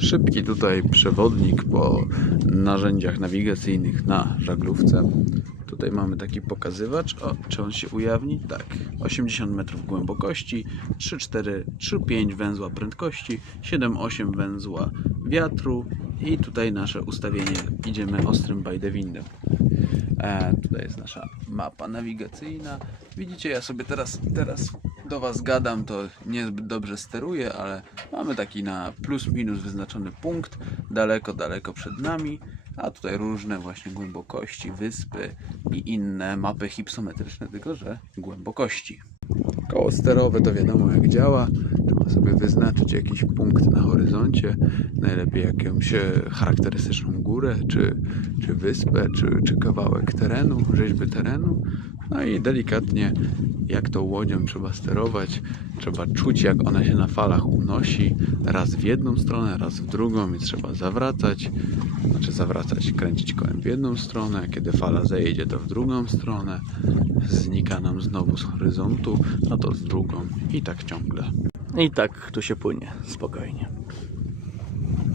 Szybki tutaj przewodnik po narzędziach nawigacyjnych na żaglówce. Tutaj mamy taki pokazywacz. O, czy on się ujawni? Tak. 80 metrów głębokości, 3,4, 3,5 węzła prędkości, 7,8 węzła wiatru i tutaj nasze ustawienie. Idziemy ostrym by the. E, tutaj jest nasza mapa nawigacyjna. Widzicie, ja sobie teraz, teraz do Was gadam, to niezbyt dobrze steruję, ale mamy taki na plus minus wyznaczony punkt, daleko, daleko przed nami, a tutaj różne właśnie głębokości, wyspy i inne mapy hipsometryczne, tylko że głębokości. Koło sterowe to wiadomo jak działa. Trzeba sobie wyznaczyć jakiś punkt na horyzoncie, najlepiej jakąś e, charakterystyczną górę, czy, czy wyspę, czy, czy kawałek terenu, rzeźby terenu. No i delikatnie, jak tą łodzią trzeba sterować, trzeba czuć, jak ona się na falach unosi, raz w jedną stronę, raz w drugą i trzeba zawracać, znaczy zawracać, kręcić kołem w jedną stronę, kiedy fala zajedzie, to w drugą stronę, znika nam znowu z horyzontu, no to z drugą. I tak ciągle. I tak tu się płynie spokojnie.